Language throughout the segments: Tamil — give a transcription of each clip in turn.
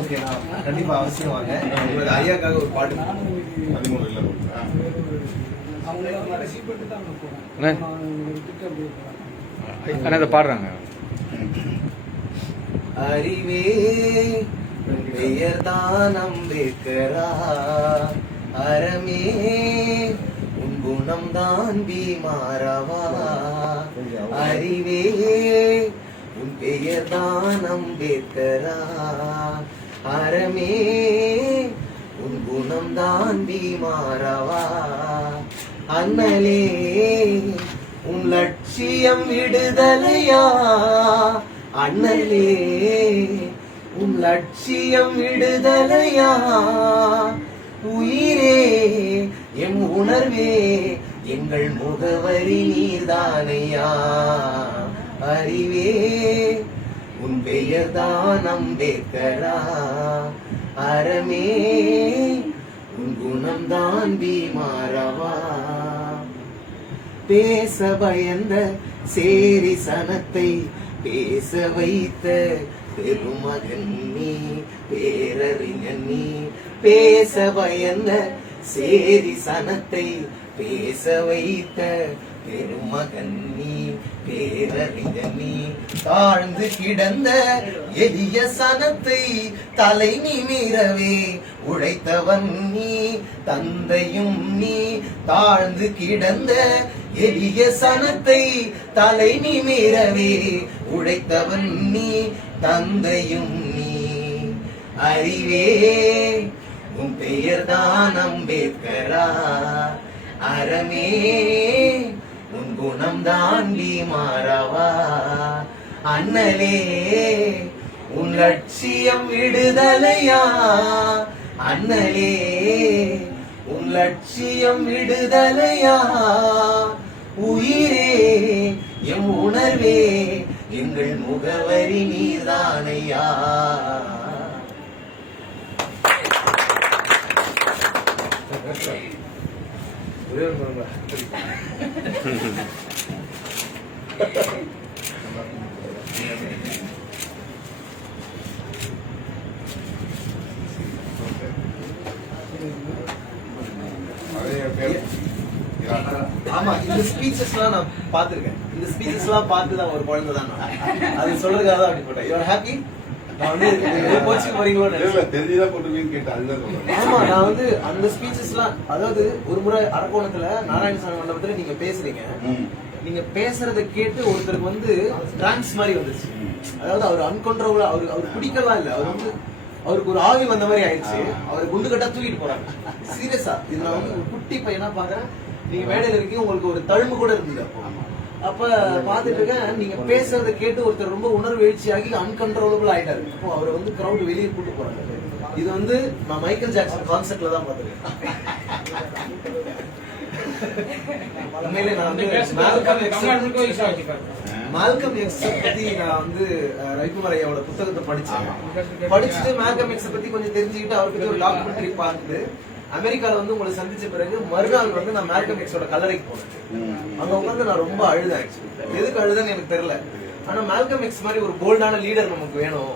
ஓகே கண்டிப்பா அவசியம் வாங்க உங்களுக்கு ஐயாக்காக ஒரு பாட்டு பதிமூணு இல்லை அண்ணா இதை பாடுறாங்க அறிவே பெயர்தான் அம்பேத்கரா அறமே உன் குணம்தான் பீமாரவா அறிவே உன் பெயர்தான் அம்பேத்கரா அறமே உன் குணம் தான் பீமாரவா அண்ணலே உன் லட்சியம் விடுதலையா. அண்ணலே உன் லட்சியம் விடுதலையா. உயிரே எம் உணர்வே எங்கள் முகவரி நீர்தானையா. அறிவே உன் பெயர்தான் அம்பேத்கரா. அறமே உன் குணம்தான் பீமாரவா பேச பயந்த சேரி சனத்தை பேச வைத்த பெருமகன் நீ பேரறிஞன் நீ. பேச பயந்த சேரி சனத்தை பேச வைத்த பெருமகன் நீ பேரறிஞன் நீ. தாழ்ந்து கிடந்த எளிய சனத்தை தலை நிமிரவே உழைத்தவன் நீ தந்தையும் நீ. தாழ்ந்து கிடந்த எளிய சனத்தை தலை நிமிரவே உழைத்தவன் நீ தந்தையும் நீ. அறிவே உன் பெயர்தான் அம்பேத்கரா. அறமே உன் குணம் தாண்டி மாறவா? அண்ணலே உன் லட்சியம் விடுதலையா? அண்ணலே உன் லட்சியம் விடுதலையா? உயிரே எம் உணர்வே எங்கள் முகவரி நீதானையா ஒரே ஒரு ஆமா இந்த ஸ்பீச்சஸ்லாம் நான் பார்த்திருக்கேன். இந்த ஸ்பீச்சஸ்லாம் பார்த்து தான் ஒரு குழந்தை தான் அது சொல்றதுக்காக தான் அப்படி போட்டேன். யூஆர் ஹாப்பி ஆமா நான் வந்து அந்த ஸ்பீச்சஸ்லாம் அதாவது ஒரு முறை அரக்கோணத்துல நாராயணசாமி மண்டபத்துல நீங்க பேசுறீங்க. நீங்க பேசுறத கேட்டு ஒருத்தருக்கு வந்து டிரான்ஸ் மாதிரி வந்துச்சு அதாவது அவர் அன்கண்ட்ரோல் அவர் அவர் பிடிக்கலாம் இல்ல அவர் வந்து அவருக்கு ஒரு ஆவி வந்த மாதிரி ஆயிடுச்சு. அவர் குண்டு கட்டா தூக்கிட்டு போறாங்க சீரியஸா இது நான் வந்து ஒரு குட்டி பையனா பாக்குறேன். நீங்க மேடையில இருக்கீங்க உங்களுக்கு ஒரு தழும்பு கூட இருந்தது அப்போ. அப்ப பாத்துட்டு இருக்கேன் நீங்க பேசுறத கேட்டு ஒருத்தர் ரொம்ப உணர்வு எழுச்சியாகி அன்கண்ட்ரோலபிள் ஆயிட்டாரு. அப்போ அவரை வந்து கிரௌட் வெளியே கூட்டு போறாங்க. இது வந்து நான் மைக்கேல் ஜாக்சன் கான்செப்ட்ல தான் பாத்துருக்கேன் உண்மையிலே நான் வந்து மால்கம் எக்ஸ் பத்தி நான் வந்து ரவிக்குமார் ஐயாவோட புத்தகத்தை படிச்சேன். படிச்சுட்டு மால்கம் எக்ஸ் பத்தி கொஞ்சம் தெரிஞ்சுக்கிட்டு அவரை பத்தி ஒரு டாக்குமெண்ட்ரி பார்த்துட்டு அமெரிக்கால வந்து உங்களை சந்திச்ச பிறகு மறுநாள் வந்து நான் மால்கம் எக்ஸோட கல்லறைக்கு போனேன். அங்க உட்காந்து நான் ரொம்ப அழுதேன் ஆக்சுவலி எதுக்கு அழுதேன்னு எனக்கு தெரியல. ஆனா மால்கம் எக்ஸ் மாதிரி ஒரு போல்டான லீடர் நமக்கு வேணும்.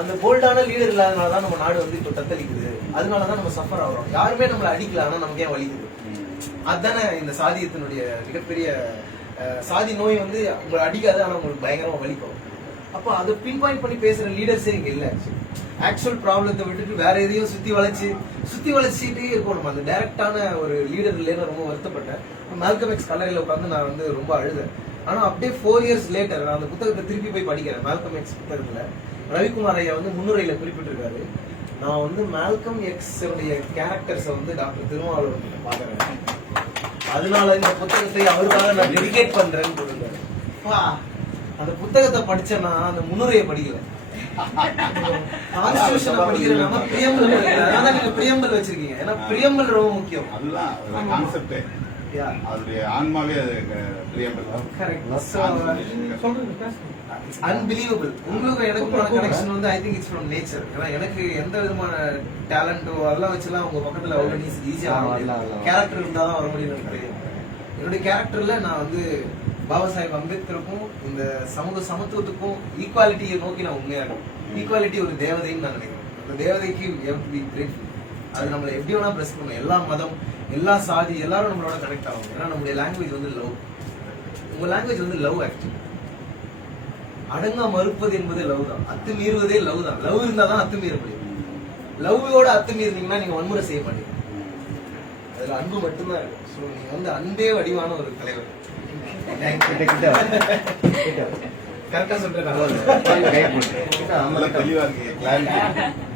அந்த போல்டான லீடர் இல்லாதனால தான் நம்ம நாடு வந்து இப்ப தத்தளிக்குது. அதனால தான் நம்ம சஃபர் ஆகுறோம். யாருமே நம்மள அடிக்கல ஆனா நமக்கு ஏன் வலிக்குது. அதுதானே இந்த சாதியத்தினுடைய மிகப்பெரிய சாதி நோய் வந்து உங்களை அடிக்காது ஆனா உங்களுக்கு பயங்கரமா வலிக்கும் அப்போ அதை பின் பாயிண்ட் பண்ணி பேசுற லீடர்ஸே இங்க இல்ல. ஆக்சுவல் ப்ராப்ளத்தை விட்டுட்டு வேற எதையும் சுத்தி வளைச்சு சுத்தி வளைச்சிட்டே இருக்கும் நம்ம அந்த டைரக்டான ஒரு லீடர் இல்லைன்னு ரொம்ப வருத்தப்பட்டேன். மேல்கம் எக்ஸ் கல்லறையில உட்காந்து நான் வந்து ரொம்ப அழுதேன். ஆனா அப்படியே ஃபோர் இயர்ஸ் லேட்டர் நான் அந்த புத்தகத்தை திருப்பி போய் படிக்கிறேன் மேல்கம் எக்ஸ் புத்தகத்துல. ரவிக்குமார் ஐயா வந்து முன்னுரையில குறிப்பிட்டிருக்காரு. நான் வந்து மேல்கம் எக்ஸ் உடைய கேரக்டர்ஸை வந்து டாக்டர் திருமாவளவன் பாக்குறேன் அதனால இந்த புத்தகத்தை அவருக்காக நான் டெடிகேட் பண்றேன்னு கொடுங்க. அந்த புத்தகத்தை படிச்சேன்னா அந்த முன்னுரையை படிக்கல. கான்ஸ்டியூஷனை படிக்கிறேன்னா பிரியம்பல் அதனால நீங்க பிரியம்பல் வச்சிருக்கீங்க. ஏன்னா பிரியம்பல் ரொம்ப முக்கியம். அதுதான் கான்செப்டே. அதோடைய ஆன்மாவே அது அன்பிலீவபிள் உங்களுக்கு கனெக்ஷன் வந்து I think it's from nature ஏன்னா எனக்கு எந்த விதமான டேலண்டோ அதெல்லாம் வச்சுலாம் உங்க பக்கத்துல அவ்வளோ ஈஸியா ஆ, இல்ல, இல்ல. கேரக்டர் இருந்தா தான் வர முடியும் எனக்கு. தெரியும் என்னுடைய கேரக்டர்ல நான் வந்து பாபா சாஹேப் அம்பேத்கருக்கும் இந்த சமூக சமத்துவத்துக்கும் ஈக்குவாலிட்டியை நோக்கி நான் உண்மையாக ஈக்குவாலிட்டி ஒரு தேவதைன்னு நான் நினைக்கிறேன். அந்த தேவதைக்கு பி அது நம்மளை எப்படி வேணா பிரஸ் பண்ணும் எல்லா மதம் எல்லா சாதி எல்லாரும் நம்மளோட கனெக்ட் ஆகும் ஏன்னா நம்மளுடைய லாங்குவேஜ் வந்து லவ் உங்க லாங்குவேஜ் வந்து லவ் ஆக்சுவலி அடங்க மறுப்பது என்பது லவ் தான். அத்துமீறுவதே லவ் தான். லவ் இருந்தா தான் அத்துமீற முடியும். லவ்வோட அத்துமீறினீங்கன்னா நீங்க வன்முறை செய்ய மாட்டீங்க. அதுல அன்பு மட்டும்தான் இருக்கு. ஸோ நீங்க வந்து அன்பே வடிவான ஒரு தலைவர். கரெக்டா சொல்றேன்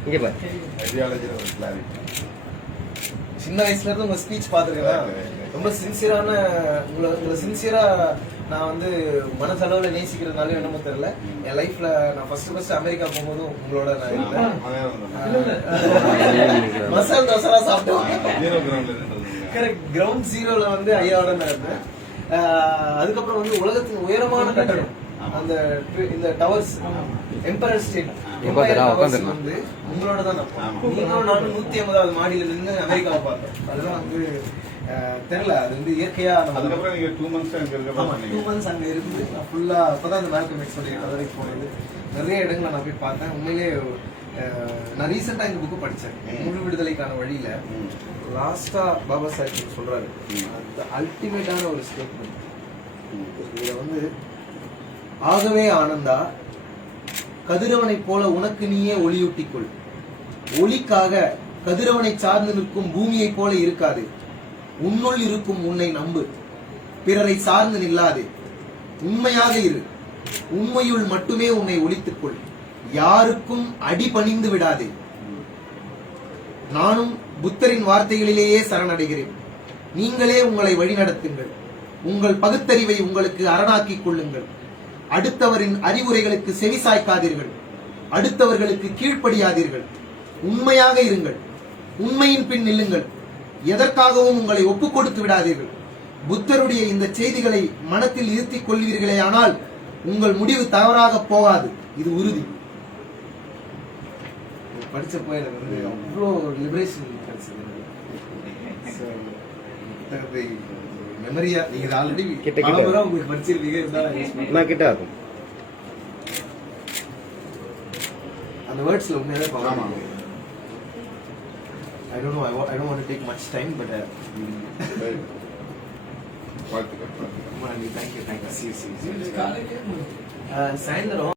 இங்கே பாரு சின்ன வயசுல இருந்து உங்க ஸ்பீச் பாத்துருக்கேன் ரொம்ப சின்சியரான உங்களை உங்களை சின்சியரா நான் வந்து மனசளவுல நேசிக்கிறதுனால என்னமோ தெரியல. என் லைஃப்ல நான் ஃபர்ஸ்ட் ஃபர்ஸ்ட் அமெரிக்கா போகும்போதும் உங்களோட நான் இருந்தேன். மசால் கிரவுண்ட்ல நின்றுருந்தீங்க கரெக்ட் கிரவுண்ட் ஜீரோல வந்து ஐயாவோட நான் இருந்தேன். அதுக்கப்புறம் வந்து உலகத்தின் உயரமான கட்டடம். அந்த இந்த டவர்ஸ். Emperor state உட்காந்துடலாம். வந்து உங்களோட தான். நீங்களும் நானும் நூத்தி ஐம்பதாவது மாடியில நின்று அமெரிக்காவை பார்த்தோம். அதெல்லாம் வந்து ஆஹ் தெரியல. அது வந்து இயற்கையா அதுக்கப்புறம் நீங்க டூ மந்த்ஸ் அங்க இருக்க டூ மந்த்ஸ் அங்க இருந்து ஃபுல்லா அப்பதான் அந்த மேல்கம் எக்ஸ் சொல்லி கதரை போனது. நிறைய இடங்களை நான் போய் பார்த்தேன். உண்மையிலே அஹ், நான் ரீசெண்டா இந்த புக்கு படிச்சேன். முழு விடுதலைக்கான வழியில ம். லாஸ்டா பாபா சாஹிப் சொல்றாரு. ம். அந்த அல்டிமேட்டான ஒரு ஸ்டேட்மெண்ட். இதுல வந்து ஆகவே ஆனந்தா கதிரவனைப் போல உனக்கு நீயே ஒளியூட்டிக்கொள். ஒளிக்காக கதிரவனை சார்ந்து நிற்கும் பூமியைப் போல இருக்காது. உன்னுள் இருக்கும் உன்னை நம்பு. பிறரை சார்ந்து நில்லாதே. உண்மையாக இரு. உண்மையுள் மட்டுமே உன்னை ஒளித்துக்கொள். யாருக்கும் அடிபணிந்து விடாதே. நானும் புத்தரின் வார்த்தைகளிலேயே சரணடைகிறேன். நீங்களே உங்களை வழிநடத்துங்கள். உங்கள் பகுத்தறிவை உங்களுக்கு அரணாக்கிக் கொள்ளுங்கள். அடுத்தவரின் அறிவுரைகளுக்கு செவி சாய்க்காதீர்கள். அடுத்தவர்களுக்கு கீழ்ப்படியாதீர்கள். உண்மையாக இருங்கள். உண்மையின் பின் நில்லுங்கள். எதற்காகவும் உங்களை ஒப்புக் கொடுத்து விடாதீர்கள். புத்தருடைய இந்த செய்திகளை மனத்தில் இருத்திக் கொள்வீர்களே ஆனால் உங்கள் முடிவு தவறாக போகாது. இது உறுதி. இது படிச்சப்போ எனக்கு வந்து அவ்வளோ லிபரேஷன் கிடைச்சது இந்த புத்தகத்தை மெமரியா நீங்க ஆல்ரெடி கிட்ட கிட்ட. உங்களுக்கு படிச்சிருப்பீங்க. நான் கிட்ட இருக்கும் அந்த வேர்ட்ஸ்ல உண்மையாவே பவர் ஆமா. I don't know I don't want to take much time but. வாழ்த்துக்கள் தேங்க்யூ தேங்க்யூ சி சி சாயந்தரம்